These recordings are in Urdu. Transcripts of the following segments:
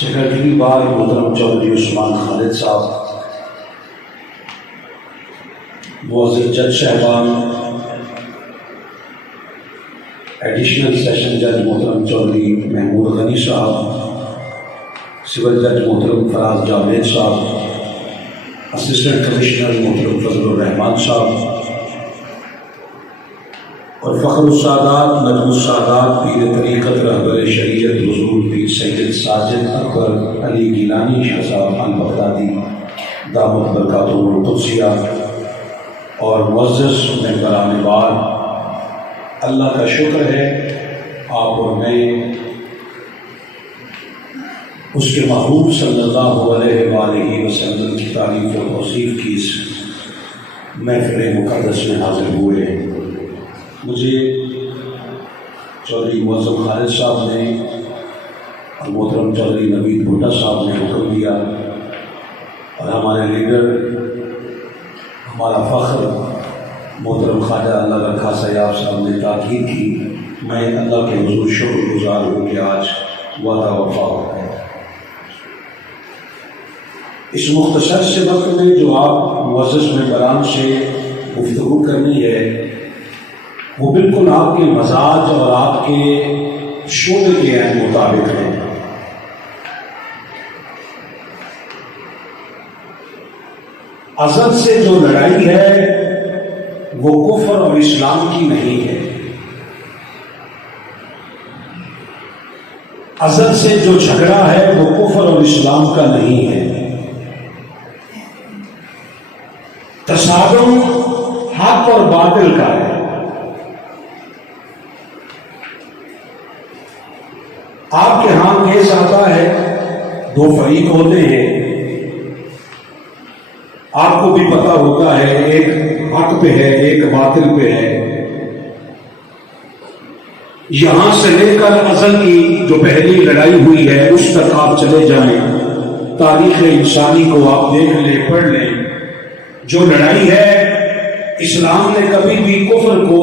سیکرٹری بار محترم چودھری عثمان خالد صاحب، معزز جج صاحبان، ایڈیشنل سیشن جج محترم چودھری محمود غنی صاحب، سول جج محترم فراز جاوید صاحب، اسسٹنٹ کمشنر محترم فضل الرحمان صاحب، اور فخر السادات نجم السادات پیر طریقت رہبر شریعت حضور پیر سید ساجد اکبر علی گیلانی شاہ صاحب البغدادی دامت برکاتہم القدسیہ، اور معزز ممبران بار، اللہ کا شکر ہے آپ اور میں اس کے محبوب صلی اللہ علیہ وآلہ وسلم کی تعریف و توصیف کی اس محفل مقدس میں حاضر ہوئے ہیں۔ مجھے چودھری معظم خالد صاحب نے اور محترم چودھری نوید بھٹا صاحب نے حکم دیا، اور ہمارے لیڈر، ہمارا فخر محترم خواجہ اللہ رکھا سیاب صاحب نے تاکید کی۔ میں اللہ کے حضور شکر گزار ہوں کہ آج وعدہ وفا ہو گیا۔ اس مختصر سے وقت میں جو آپ معزز ممبران سے گفتگو کرنی ہے وہ بالکل آپ کے مزاج اور آپ کے شعبے کے عین مطابق ہے۔ ازل سے جو لڑائی ہے وہ کفر اور اسلام کی نہیں ہے۔ ازل سے جو جھگڑا ہے وہ کفر اور اسلام کا نہیں ہے۔ تصادم حق اور باطل کا ہے۔ آپ کے ہاں کیس آتا ہے، دو فریق ہوتے ہیں، آپ کو بھی پتا ہوتا ہے ایک حق پہ ہے ایک باطل پہ ہے۔ یہاں سے لے کر ازل کی جو پہلی لڑائی ہوئی ہے اس تک آپ چلے جائیں، تاریخ انسانی کو آپ دیکھ لیں، پڑھ لیں، جو لڑائی ہے اسلام نے کبھی بھی کفر کو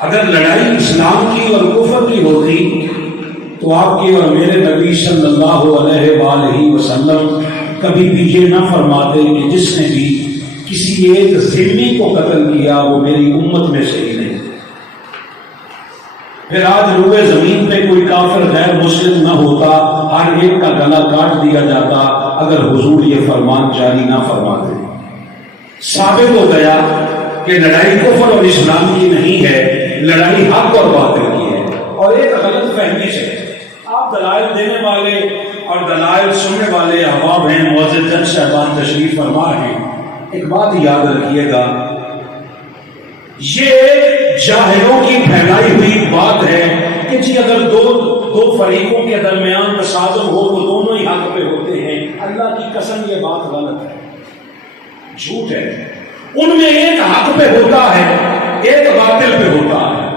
اگر لڑائی اسلام کی اور کفر کی ہوتی تو آپ کے اور میرے نبی صلی اللہ علیہ وآلہ وسلم کبھی بھی یہ نہ فرماتے کہ جس نے بھی کسی ایک ذمہ کو قتل کیا وہ میری امت میں سے ہی نہیں۔ پھر آج روئے زمین پہ کوئی کافر غیر مسلم نہ ہوتا، ہر ایک کا گلا کاٹ دیا جاتا اگر حضور یہ فرمان جاری نہ فرماتے۔ ثابت ہو گیا کہ لڑائی کفر اور اسلام کی نہیں ہے، لڑائی حق اور باطل کی ہے۔ اور ایک غلط فہمی سے آپ دلائل دینے والے اور دلائل سننے والے احباب ہیں، معزز جج صاحبان تشریف فرما ہیں، ایک بات یاد رکھیے گا، یہ جاہلوں کی پھیلائی ہوئی بات ہے کہ جی اگر دو فریقوں کے درمیان تصادم ہو تو دونوں ہی حق پہ ہوتے ہیں۔ اللہ کی قسم یہ بات غلط ہے، جھوٹ ہے۔ ان میں ایک حق پہ ہوتا ہے ایک باطل پہ ہوتا ہے۔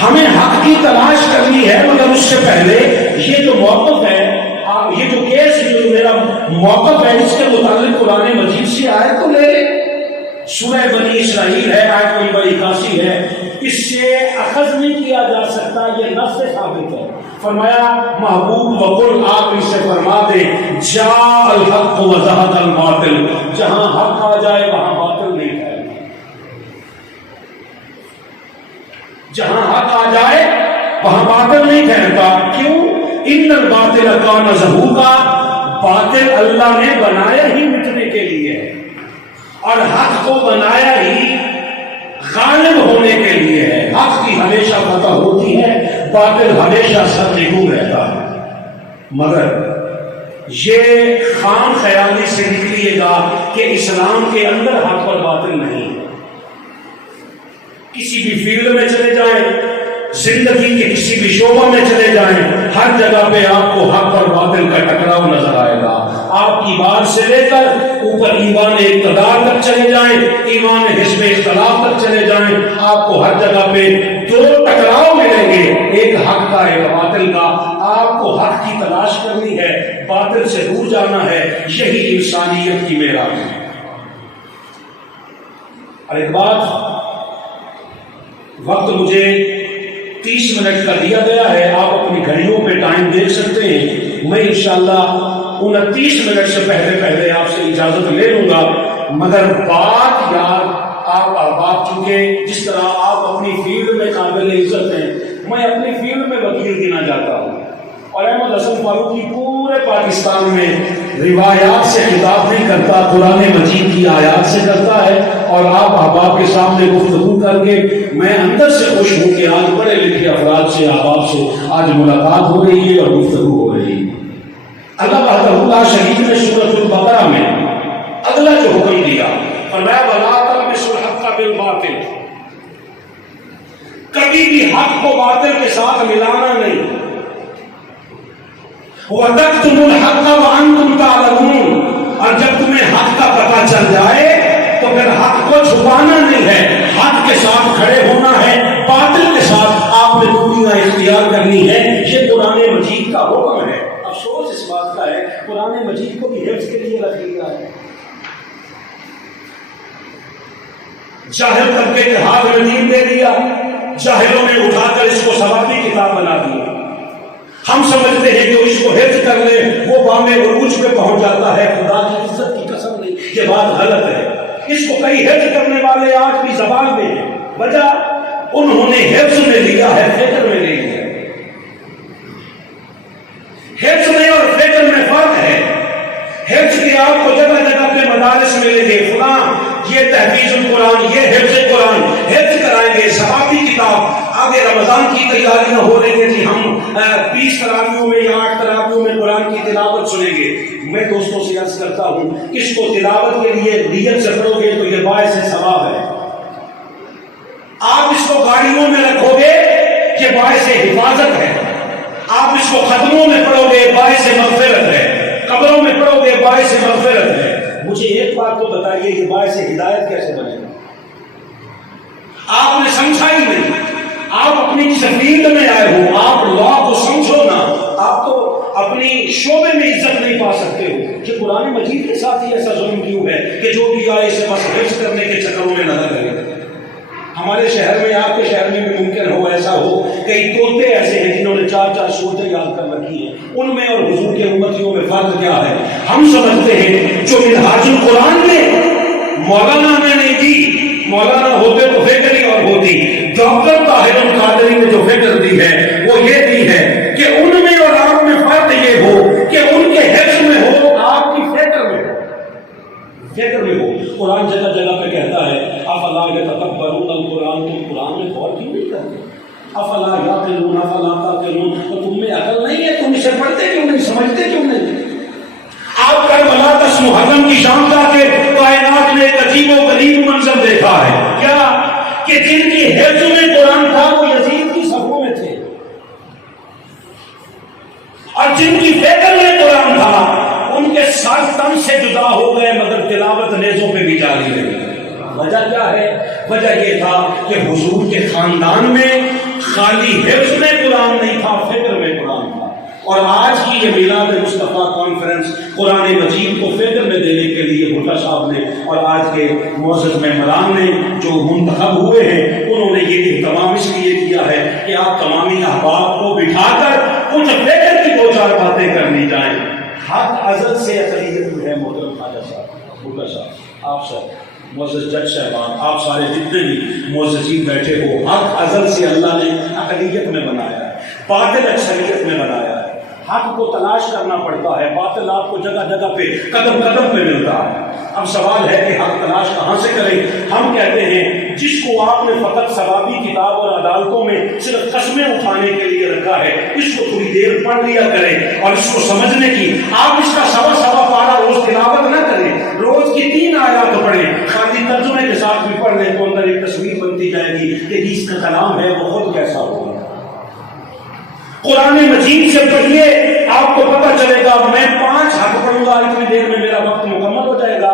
ہمیں حق کی تلاش کرنی ہے، مگر اس سے پہلے یہ جو موقف ہے، یہ جو کیس ہے، جو میرا موقف ہے، اس کے متعلق قرآن مجید سے آیت تو لے لیں۔ سورہ بنی اسرائیل ہے، آیت نمبر 81 ہے، اس سے اخذ نہیں کیا جا سکتا، یہ نص ثابت ہے۔ فرمایا محبوب وقل، آپ اس سے فرما دیں جاء الحق وزہق الباطل، جہاں حق آ جائے وہاں باطل نہیں ہے۔ جہاں حق آ جائے وہاں باطل نہیں ٹھہرتا۔ کیوں؟ ان الباطل کان زہوقا، باطل اللہ نے بنایا ہی مٹنے کے لیے ہے، اور حق کو بنایا ہی غالب ہونے کے لیے ہے۔ حق کی ہمیشہ فتح ہوتی ہے، باطل ہمیشہ سرنگوں رہتا ہے۔ مگر یہ خام خیالی سے نکلیے گا کہ اسلام کے اندر حق اور باطل نہیں ہے۔ کسی بھی فیلڈ میں چلے جائیں، زندگی کے کسی بھی شعبہ میں چلے جائیں، ہر جگہ پہ آپ کو حق اور باطل کا ٹکراؤ نظر آئے گا۔ آپ کی بات سے لے کر اوپر ایمان اقتدار تک چلے جائیں، ایمان حزب اختلاف تک چلے جائیں، آپ کو ہر جگہ پہ دو ٹکراؤ ملیں گے، ایک حق کا ایک باطل کا۔ آپ کو حق کی تلاش کرنی ہے، باطل سے دور جانا ہے، یہی انسانیت کی معراج ہے۔ اور ایک بات وقت مجھے 30 منٹ کا دیا گیا ہے، آپ اپنی گھڑیوں پہ ٹائم دیکھ سکتے ہیں۔ میں انشاءاللہ 29 منٹ سے پہلے آپ سے اجازت لے لوں گا، مگر بات یاد آپ احباب چونکہ جس طرح آپ اپنی فیلڈ میں قابل عزت ہیں، میں اپنی فیلڈ میں وکیل گنا جاتا ہوں، اور احمد حسن فاروقی پورے پاکستان میں روایات سے خطاب نہیں کرتا، قرآن مجید کی آیات سے کرتا ہے، اور آپ احباب کے سامنے گفتگو کر کے میں اندر سے خوش ہوں کہ آج پڑھے لکھے افراد سے، احباب سے آج ملاقات ہو رہی ہے اور گفتگو ہو رہی ہے۔ اللہ وحدہ لا شریک نے سورۃ البقرہ میں اگلا جو حکم دیا، فرمایا وَلَا تَلْبِسُوا الْحَقَّ بِالْبَاطِلِ، کبھی بھی حق کو باطل کے ساتھ ملانا نہیں، وَتَكْتُمُوا الْحَقَّ وَأَنْتُمْ تَعْلَمُونَ، اور جب تمہیں حق کا پتہ چل جائے تو پھر حق کو چھپانا نہیں ہے، حق کے ساتھ کھڑے ہونا ہے، باطل کے ساتھ آپ نے دوریاں اختیار کرنی ہے۔ یہ قرآن مجید کا حکم ہے۔ افسوس اس بات کا ہے قرآن مجید کو بھی حفظ کے لیے رکھ لیا ہے، جاہل طبقے کے ہاتھ میں دین دے دیا، جاہلوں نے اٹھا کر اس کو ثوابی کتاب بنا دیا۔ ہم سمجھتے ہیں کہ اس کو حفظ کر لے وہ بام عروج پہ پہنچ جاتا ہے، خدا کی عزت کی قسم نہیں، یہ بات غلط ہے۔ اس کو کئی حفظ کرنے والے آج بھی زبان میں ہیں، وجہ انہوں نے حفظ میں لیا ہے، فکر میں نہیں لیا۔ حفظ میں اور فکر میں فرق ہے۔ حفظ کے آپ کو جگہ جگہ پہ مدارس ملیں گے، فلاں یہ تحفیظ القرآن، یہ حفظ قرآن حفظ کرائیں گے، ثوابی کتاب۔ آگے رمضان کی تیاریاں ہو رہی ہیں جی، ہم 20 تراویحوں میں یا 8 تراویحوں میں قرآن کی تلاوت سنیں گے۔ میں دوستوں سے عرض کرتا ہوں، اس کو تلاوت کے لیے نیت سے پڑھو گے تو یہ باعث ثواب ہے۔ آپ اس کو گاڑیوں میں رکھو گے یہ باعث حفاظت ہے، آپ اس کو ختموں میں پڑھو گے باعث مغفرت ہے، قبروں میں پڑھو گے باعث مغفرت ہے۔ مجھے ایک بات تو بتائیے، یہ باعث ہدایت کیسے بنے گا؟ آپ نے سمجھا ہی نہیں، آپ اپنی جس فیلڈ میں آئے ہو، آپ لا کو سمجھو نا، آپ تو اپنی شعبے میں عزت نہیں پا سکتے ہو۔ کہ قرآن مجید کے ساتھ ہی ایسا ظلم کیوں ہے کہ جو بھی آئے اسے بس حفظ کرنے کے چکروں میں نہ لگے؟ ہمارے شہر میں، آپ کے شہر میں بھی ممکن ہو ایسا ہو، کئی طوطے ایسے ہیں جنہوں نے 4 صورتیں یاد کر رکھی ہیں، ان میں اور حضور کے امتیوں میں فرق کیا ہے؟ ہم سمجھتے ہیں جو منہاج القرآن میں مولانا نے نہیں دی، مولانا ہوتے تو فکر اور ہوتی، ڈاکٹر طاہر القادری نے جو فکر دی ہے وہ یہ دی ہے کہ ان میں اور آپ میں فرق یہ ہو کہ ان کے حفظ میں ہو، آپ کی فکر میں ہو، فکر میں ہو۔ قرآن جگہ جگہ پہ کہتا ہے افلا یتدبرون القرآن، تم قرآن میں غور کیوں نہیں کرتے؟ افلا یعقلون افلا تعقلون، تو تم میں عقل نہیں ہے، تم اسے پڑھتے کیوں نہیں، سمجھتے کیوں نہیں؟ آپ کربلا 10 محرم کی شام کا کے کائنات نے ایک عجیب و غریب منظر دیکھا ہے، کیا کہ جن کی حفظ میں قرآن تھا وہ یزید کی صفوں میں تھے، اور جن کی فکر میں قرآن تھا ان کے سر تن سے جدا ہو گئے، مگر تلاوت نیزوں پہ بھی جاری رہی۔ وجہ کیا ہے؟ وجہ یہ تھا کہ حضور کے خاندان میں خالی حفظ میں قرآن نہیں تھا، فکر میں قرآن تھا۔ اور آج کی یہ میلاد مصطفیٰ کانفرنس قرآن مجید کو فکر میں دینے کے لیے بھٹا صاحب نے اور آج کے معزز ممبران نے جو منتخب ہوئے ہیں، انہوں نے یہ اہتمام اس لیے کیا ہے کہ آپ تمامی احباب کو بٹھا کر کچھ فکر کی 2-4 باتیں کرنی جائیں۔ حق ازل سے اقلیت میں ہے، محترم خواجہ صاحب، بھٹا صاحب، آپ سب معزز جج صاحبان، آپ سارے جتنے بھی معززین بیٹھے ہو، حق ازل سے اللہ نے اقلیت میں بنایا ہے، باطل اکثریت میں بنایا ہے۔ حق کو تلاش کرنا پڑتا ہے، باطل آپ کو جگہ جگہ پہ قدم قدم پہ ملتا ہے۔ اب سوال ہے کہ حق تلاش کہاں سے کریں؟ ہم کہتے ہیں جس کو آپ نے فقط ثوابی کتاب اور عدالتوں میں صرف قسمیں اٹھانے کے لیے رکھا ہے، اس کو تھوڑی دیر پڑھ لیا کریں، اور اس کو سمجھنے کی آپ اس کا سوا پارا روز تلاوت نہ کریں، روز کی 3 آیات پڑھیں، خالی ترجمے کے ساتھ بھی پڑھ لیں تو اندر ایک تصویر بنتی جائے گی کہ جس کا کلام ہے وہ خود کیسا ہوگا۔ قرآن مجید سے پڑھیے، آپ کو پتہ چلے گا۔ میں 5 حق پڑھوں گا، اتنی دیر میں میرا وقت مکمل ہو جائے گا۔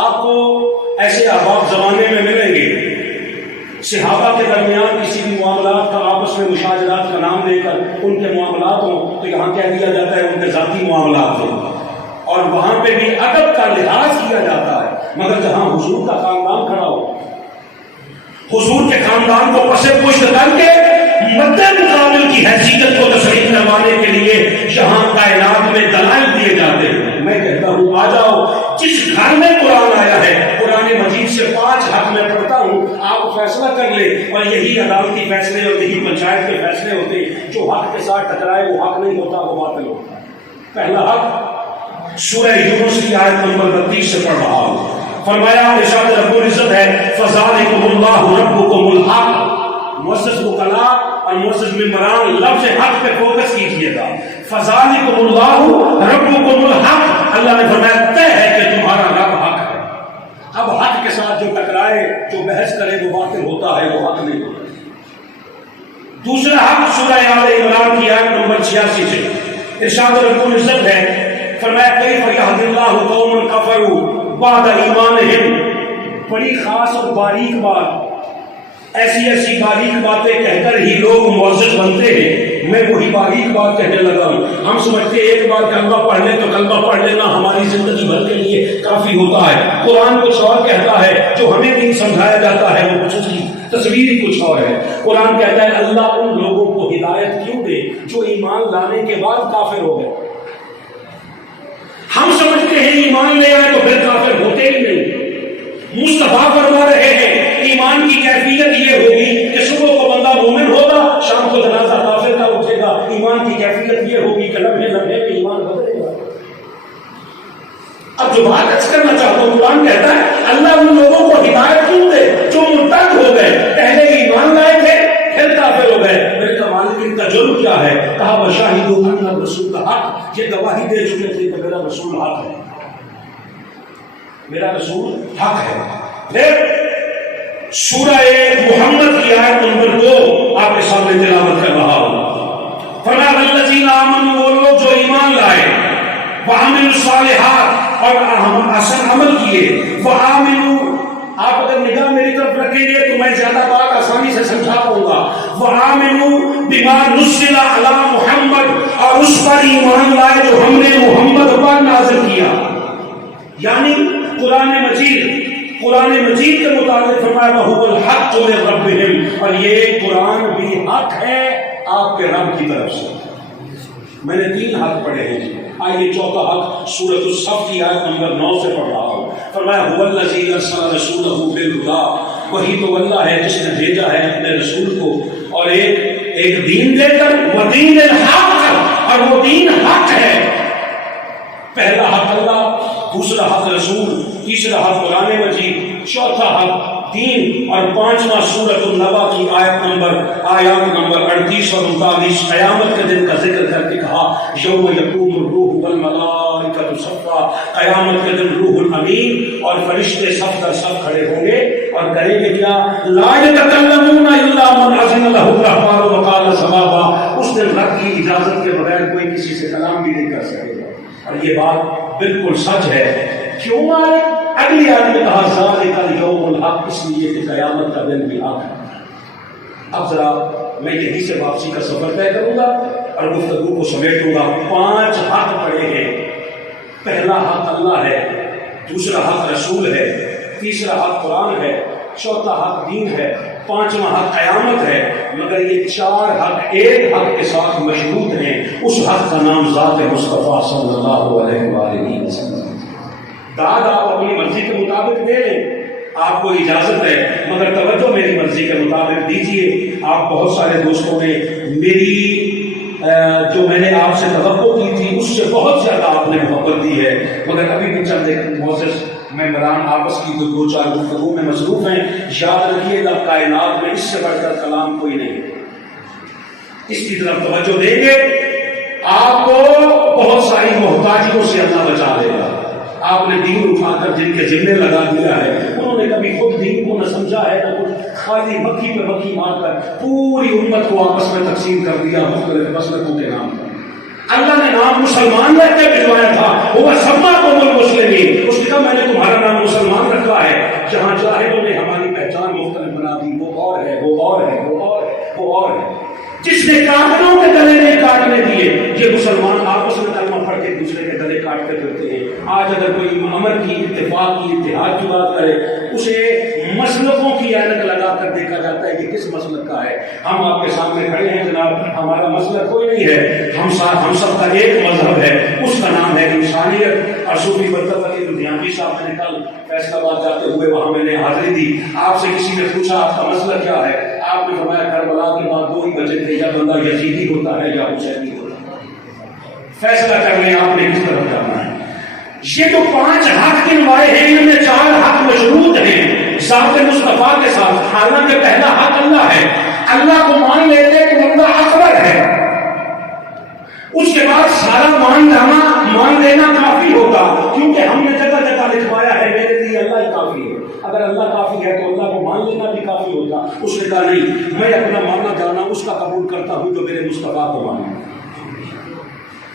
آپ کو ایسے احباب زمانے میں ملیں گے، صحابہ کے درمیان کسی بھی معاملات کا آپس میں مشاجرات کا نام دے کر ان کے معاملات ہوں تو یہاں کہہ دیا جاتا ہے ان کے ذاتی معاملات ہوں، اور وہاں پہ بھی ادب کا لحاظ کیا جاتا ہے، مگر جہاں حضور کا خاندان کھڑا ہو، حضور کے خاندان کو پس پشت کر کے مد مقابل کی حیثیت کو تسلیم کروانے کے لیے یہاں کائنات میں دلائل دیے جاتے ہیں. میں کہتا ہوں آ جاؤ، جس گھر میں قرآن آیا ہے قرآن مجید سے 5 حق میں پڑھتا ہوں، آپ فیصلہ کر لیں. اور یہی عدالتی فیصلے اور یہی پنچایت کے فیصلے ہوتے ہیں. جو حق کے ساتھ ٹکرائے وہ حق نہیں ہوتا، وہ باطل ہوتا. پہلا حق سورہ یونس کی آیت نمبر 32 سے پڑھ رہا ہوں. فرمایا ارشاد رب العزت ہے فذالکم اللہ ربکم الحق. معزز وکلاء اور معزز ممبران لفظ حق پہ فوکس کیجیے گا. فذالکم اللہ ربکم الحق، اللہ نے فرمایا طے ہے کہ تمہارا رب حق ہے. اب حق کے ساتھ جو ٹکرائے، جو بحث کرے وہ باطل ہوتا ہے، وہ حق نہیں ہوتا. دوسرا حق سورہ آل عمران کی آیت نمبر 86 سے ارشاد رب العزت ہے فرمایا کیف یہدی اللہ قوما کفروا بعد ایمانہم. بڑی خاص اور باریک بات، ایسی ایسی باریک باتیں کہہ کر ہی لوگ معزز بنتے ہیں. میں وہی باریک بات کہنے لگا ہوں. ہم سمجھتے ہیں ایک بار کلمہ پڑھ لیں تو کلمہ پڑھ لینا ہماری زندگی بھر کے لیے کافی ہوتا ہے. قرآن کچھ اور کہتا ہے، جو ہمیں دین سمجھایا جاتا ہے وہ کچھ اس کی تصویر ہی کچھ اور ہے. قرآن کہتا ہے اللہ ان لوگوں کو ہدایت کیوں دے جو ایمان لانے کے بعد کافر ہو گئے. ہم سمجھتے ہیں ایمان لے آئے تو پھر کافر ہوتے ہی نہیں. مصطفیٰ فرما رہے ہیں ایمان کی کیفیت یہ ہوگی کہ صبح کو بندہ مومن ہوگا، شام کو جنازہ کافر کا اٹھے گا. ایمان کی کیفیت یہ ہوگی کہ لمحے لمحے میں ایمان بدلے گا. اب جو بات عرض کرنا چاہتا ہوں، قرآن کہتا ہے اللہ ان لوگوں کو ہدایت کیوں دے جو مرتد ہو گئے، پہلے ایمان لائے تھے پھر کافر ہو گئے. میرے والدین کا جرم کیا ہے؟ کہا وشاہدوا ان الرسول حق، یہ گواہی دے چکے تھے کہ میرا رسول حق ہے، میرا رسول حق ہے. پھر سورہ محمد کی آیت نمبر 2 آپ کے سامنے تلاوت کر رہا ہوں. فرمایا والذین آمنوا، وہ لوگ جو ایمان لائے، وعملوا الصالحات اور حسن عمل کیے، وآمنوا، آپ اگر نگاہ میری طرف رکھیں گے تو میں زیادہ بات آسانی سے سمجھا پاؤں گا. وآمنوا بما نزل علی محمد، اور اس پر ایمان لائے جو ہم نے محمد پر نازل کیا. یعنی قرآن مجید کے مطابق فرمایا وَهُوَ الْحَقُّ مِن رَبِّهِمْ، اور یہ قرآن بھی حق ہے آپ کے رب کی طرف سے. میں نے 3 حق پڑھے ہیں. آئیے چوتھا حق سورۃ الصف کی آیت نمبر 9 سے پڑھ رہا ہوں. فرمایا هُوَ الَّذِي أَرْسَلَ رَسُولَهُ بِالْهُدَىٰ، وہی تو اللہ ہے جس نے بھیجا ہے اپنے رسول کو اور ایک دین دے کر، وَدِينِ الْحَقِّ، اور وہ دین حق ہے. پہلا حق اللہ، دوسرا حق رسول، تیسرا حق قرآن مجید، چوتھا حق دین، اور 5واں سورۃ النبا کی آیات نمبر 38 اور 39 قیامت کے دن کا ذکر کر کے کہا یوم یقوم الروح والملائکۃ صفا، قیامت کے دن روح الامین اور فرشتے صف در صف کھڑے ہوں گے اور کریں گے کیا؟ لا یتکلمون الا من اذن له الرحمن وقال صوابا. اس دن رب کی اجازت کے بغیر کوئی کسی سے کلام بھی نہیں کر سکے گا. اور یہ بات بالکل سچ ہے. کیوں آئے؟ اگلی آیت میں کہا ذالک الیوم الحق، اس لیے کہ قیامت کا دن بھی حق ہے. اب ذرا میں یہیں سے واپسی کا سفر طے کروں گا اور گفتگو کو سمیٹوں گا. 5 حق پڑے ہیں. پہلا حق اللہ ہے، دوسرا حق رسول ہے، تیسرا حق قرآن ہے، چوتھا حق دین ہے، 5واں حق قیامت ہے. مگر یہ 4 حق ایک حق کے ساتھ مشروط ہیں. اس حق کا نام ذات مصطفیٰ صلی اللہ علیہ وآلہ وسلم. داد آپ اپنی مرضی کے مطابق دے لیں، آپ کو اجازت ہے، مگر توجہ میری مرضی کے مطابق دیجیے. آپ بہت سارے دوستوں نے میری جو میں نے آپ سے توقع کی تھی اس سے بہت زیادہ آپ نے محبت دی ہے، مگر ابھی بھی چند ایک معزز ممبران آپس کی 2-4 گفتگو میں مصروف ہیں. یاد رکھیے گا کائنات میں اس سے بڑھ کر کلام کوئی نہیں. اس کی طرف توجہ دیں گے آپ کو بہت ساری محتاجیوں سے اللہ بچا لے گا. آپ نے دین اٹھا کر جن کے ذمے لگا دیا ہے انہوں نے کبھی خود دین کو نہ سمجھا ہے نہ کچھ، خالی مکھی پہ مکھی مار کر پوری امت کو آپس میں تقسیم کر دیا مختلف مسلکوں کے نام پر. اللہ نے نام مسلمان رکھ کے بھجوایا تھا، وہ سماکم المسلمین. اس نے کہا میں نے تمہارا نام مسلمان رکھا ہے. جہاں جاہلوں نے ہماری پہچان مختلف بنا دی، وہ اور ہے، وہ اور ہے، وہ اور ہے، وہ اور ہے. جس نے کافروں کے گلے نہیں کاٹنے دیے، یہ مسلمان آپس میں کلمہ پڑھ کے دوسرے کے گلے کاٹتے پھرتے ہیں. آج اگر کوئی امن کی، اتفاق کی، اتحاد کی بات کرے، اسے مسلکوں کی بھی اینک لگا کر دیکھا جاتا ہے کہ کس مسلک کا ہے. ہم آپ کے سامنے کھڑے ہیں جناب, ہمارا مسلک کوئی نہیں ہے, ہم سب کا ایک مذہب ہے, اس کا نام ہے انسانیت. اور صوفی برکت علی لدھیانوی صاحب نے کل فیصلہ آباد جاتے ہوئے وہاں میں نے حاضری دی, آپ سے کسی نے پوچھا آپ کا مسلک کیا ہے, آپ نے فرمایا کربلا کے بعد 2 ہی بچے تھے, یا بندہ یزیدی ہوتا ہے یا حسینی ہوتا ہے. فیصلہ کر لیں آپ نے کس طرف جانا ہے. یہ جو 5 حق گنوائے ہیں ان میں 4 حق مشروط ہیں ذات مصطفیٰ کے ساتھ. حالانکہ پہلا حق اللہ ہے, اللہ کو مان لیتے تو بندہ اکبر ہے, اس کے بعد سارا مان لینا کافی ہوگا, کیونکہ ہم نے جگہ جگہ لکھوایا ہے میرے لیے اللہ ہی کافی ہے. اگر اللہ کافی ہے تو اللہ کو مان لینا بھی کافی ہوگا. اس نے کہا نہیں, میں اپنا ماننا جانا اس کا قبول کرتا ہوں جو میرے مصطفیٰ کو مانے.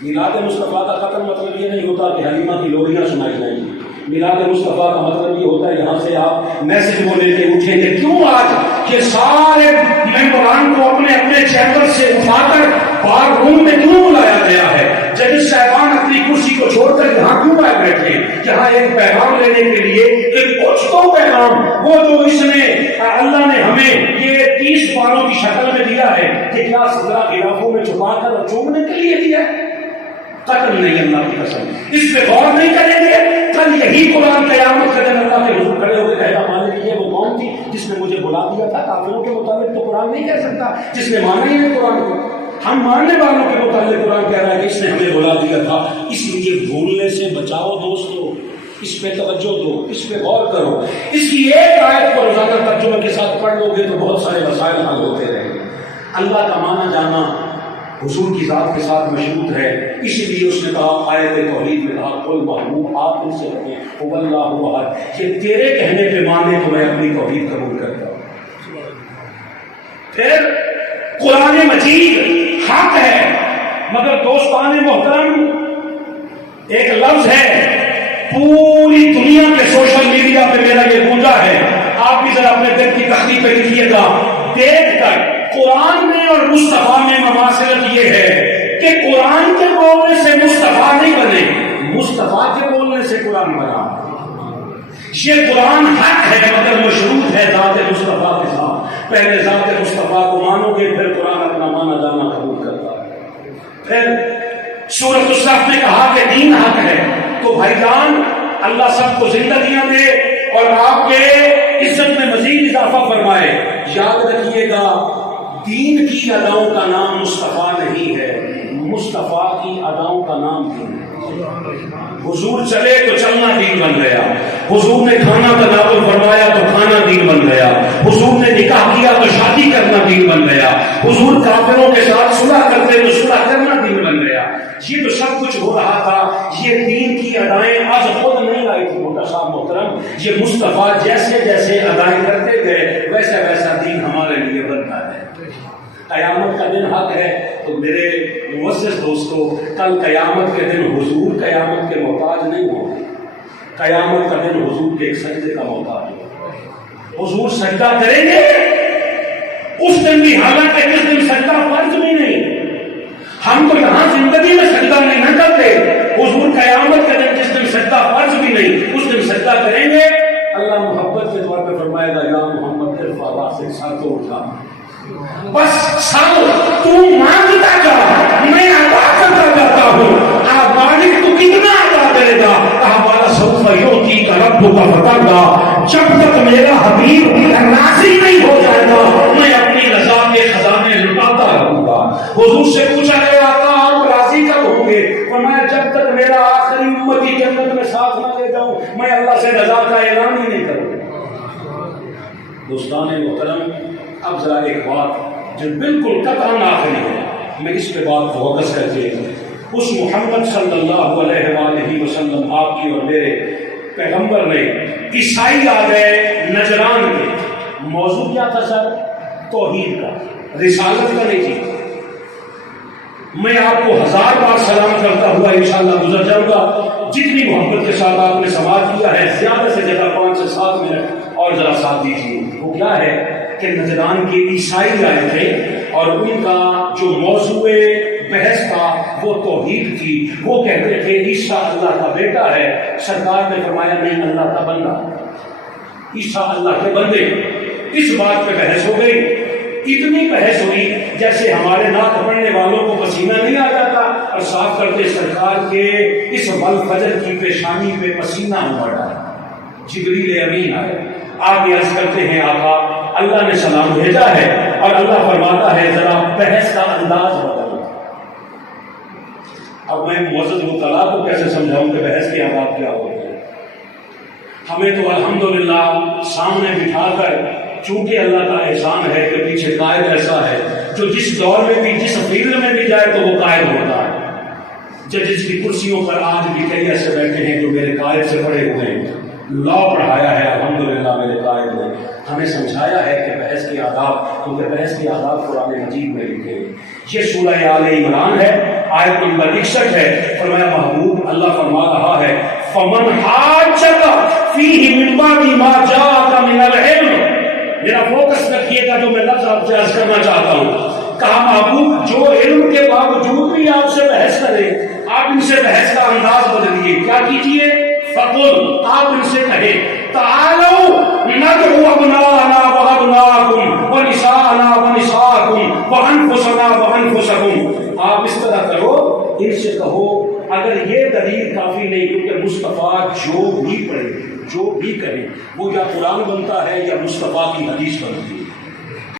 میلاد مصطفیٰ کا قتل مطلب یہ نہیں ہوتا کہ حلیمہ کی لوریاں سنائی جائیں گی. میلاد مصطفیٰ کا مطلب یہ ہوتا ہے یہاں سے آپ میسج وہ لے کے اٹھیں گے. کیوں آج یہ سارے ممبران کو اپنے اپنے چیمبر سے اٹھا کر بار روم میں کیوں بلایا گیا ہے؟ جج صاحبان اپنی کرسی کو چھوڑ کر یہاں کیوں آئے بیٹھے ہیں؟ یہاں ایک پیغام لینے کے لیے, ایک کچھ تو پیغام وہ جو اس نے اللہ نے ہمیں یہ 30 باروں کی شکل میں دیا ہے کہ کیا 17 علاقوں میں چھپا کر چومنے کے لیے دیا ہے. قتل نہیں, اللہ کی قسم, اس پہ غور نہیں کریں گے. کل یہی قرآن قیامت کے دن اللہ کے حضور کھڑے ہو کے کہتا مانے یہ وہ کون تھی جس نے مجھے بلا دیا تھا. کافروں کے مطابق تو قرآن نہیں کہہ سکتا جس نے مانا ہی نہیں قرآن کو. ہم ماننے والوں کے متعلق قرآن کہہ رہا ہے کہ اس نے ہمیں بلا دیا تھا. اس لیے بھولنے سے بچاؤ دوستو, اس پہ توجہ دو, اس پہ غور کرو. اس کی ایک آیت کو روزانہ ترجمے کے ساتھ پڑھ لو گے تو بہت سارے مسائل حل ہوتے رہیں گے. اللہ کا مانا جانا حضور کی ذات کے ساتھ مشروط ہے. اسی لیے اس نے کہا آیت توحید میں کہا کوئی محبوب آپ ان سے کہیں هو اللہ احد, کہ تیرے کہنے پہ مانے تو میں اپنی توحید قبول کرتا ہوں. پھر قرآن مجید حق ہے, مگر دوستان محترم ایک لفظ ہے پوری دنیا کے سوشل میڈیا پہ میرا یہ گونجا ہے, آپ بھی ذرا اپنے دل کی تختی پہ لکھیے گا, دیکھ کر قرآن میں اور مصطفیٰ میں مماثلت یہ ہے کہ قرآن کے بولنے سے مصطفیٰ نہیں بنے, مصطفیٰ کے بولنے سے قرآن بنا. یہ قرآن حق ہے مگر مشروط ہے ذات مصطفیٰ کے ساتھ. پہلے ذات مصطفیٰ کو مانو گے پھر قرآن اپنا مانا جانا قبول کرتا ہے. پھر سورۃ الصف نے کہا کہ دین حق ہے, تو بھائی جان اللہ سب کو زندگیاں دے اور آپ کے عزت میں مزید اضافہ فرمائے. یاد رکھیے گا دین کی اداؤں کا نام مصطفیٰ نہیں ہے, مصطفیٰ کی اداؤں کا نام دین ہے. حضور چلے تو چلنا دین بن گیا, حضور نے کھانا تناول فرمایا تو کھانا دین بن گیا, حضور نے نکاح کیا تو شادی کرنا دین بن گیا, حضور کافروں کے ساتھ صلح کرتے تو صلح کرنا دین بن گیا. یہ تو سب کچھ ہو رہا تھا, یہ دین کی ادائیں آج خود نہیں آئی تھی موٹا صاحب محترم, یہ مصطفیٰ جیسے جیسے ادائیں کرتے گئے ویسا ویسا دین ہمارے لیے بنتا ہے. قیامت کا دن حق ہے تو میرے معزز دوستو, کل قیامت کے دن حضور قیامت کے محتاج نہیں ہوں گے. قیامت کا دن حضور کے ایک سجدے کا محتاج ہے. حضور سجدہ کریں گے اس دن بھی, حالانکہ اس دن سجدہ فرض بھی نہیں. ہم تو یہاں زندگی میں سجدہ نہیں نہ کرتے, حضور قیامت کے دن جس دن سجدہ فرض بھی نہیں اس دن سجدہ کریں گے. اللہ محبت کے طور پہ فرمائے گا یا محمد ارفع راسک, سر کو اٹھا, بس سر تو مانگتا جا, میں عطا کرتا جاتا ہوں. مالک تو کتنا عطا کرے گا, ہمارا سوف یوتی کا رب کا فترگا, جب تک میرا حبیب راضی نہیں ہو جائے گا میں اپنی رضا کے خزانے لٹاتا رہوں گا. حضور سے پوچھا گیا آقا آپ راضی کب ہوں گے؟ فرمایا جب تک میرا آخری امتی جنت میں ساتھ نہ لے جاؤں میں اللہ سے رضا کا اعلان ہی نہیں کروں. دوستان محترم, اب ذرا ایک بات جو بالکل قطعاً آخری ہے, میں اس پہ بات فوکس کر کے اس محمد صلی اللہ علیہ وآلہ وسلم آپ کی اور میرے پیغمبر نے عیسائی آ گئے نجران کے. موضوع کیا تھا سر؟ توحید کا, رسالت کا نہیں تھی. میں آپ کو 1000 بار سلام کرتا ہوا انشاءاللہ گزر جاؤں گا. جتنی محبت کے ساتھ آپ نے سماعت کیا ہے زیادہ سے زیادہ 5 سے 7 منٹ اور ذرا ساتھ دیجیے. وہ کیا ہے کہ نجران کے عیسائی آئے تھے اور ان کا جو موضوع بحث تھا وہ توحید تھی. وہ کہتے تھے عیسیٰ اللہ کا بیٹا ہے. سرکار نے فرمایا نہیں, اللہ کا بندہ. عیسیٰ اللہ کے بندے. اس بات پہ بحث ہو گئی، اتنی بحث ہوئی جیسے ہمارے نعت پڑھنے والوں کو پسینہ نہیں آ جاتا، اور صاف کرتے سرکار کے اس والفجر کی پیشانی پہ پسینہ ہوا ڈالا۔ جبریل امین آئے، آگے عرض کرتے ہیں آقا اللہ نے سلام بھیجا ہے، اور اللہ فرماتا ہے ذرا بحث کا انداز بدل۔ اب میں معزز مطلع کو کیسے سمجھاؤں کہ بحث کے آداب کیا ہوتے ہیں؟ ہمیں تو الحمدللہ سامنے بٹھا کر، چونکہ اللہ کا احسان ہے کہ پیچھے قائد ایسا ہے جو جس دور میں بھی جس فیلڈ میں بھی جائے تو وہ قائد ہوتا ہے۔ ججز کی کرسیوں پر آج بھی کئی ایسے بیٹھے ہیں جو میرے قائد سے پڑھے ہوئے ہیں، لا پڑھایا ہے الحمدللہ میرے قائد نے، ہمیں سمجھایا ہے کہ بحث کے آداب، کیونکہ بحث کے آداب قرآن مجید میں لکھے ہیں۔ یہ سورہ آل عمران ہے، آیت نمبر 61 ہے۔ فرمایا محبوب اللہ فرما رہا ہے فمن حاجک فیہ من بعد ما جاءک من العلم، میرا فوکس رکھیے گا جو میں لفظ آپ سے عرض کرنا چاہتا ہوں۔ کہا محبوب جو علم کے باوجود بھی آپ سے بحث کرے، آپ ان سے بحث کا انداز بدلیے، کیا کیجیے؟ فقل، آپ ان سے کہیں تعالوا ندعو ابناءنا وابناءکم ونساءنا ونساءکم وانفسنا وانفسکم۔ آپ اس طرح کرو، ان سے کہو اگر یہ دلیل کافی نہیں، کیونکہ مصطفیٰ جو بھی پڑھے جو بھی کہے وہ یا قرآن بنتا ہے یا مصطفیٰ کی حدیث بنتی ہے۔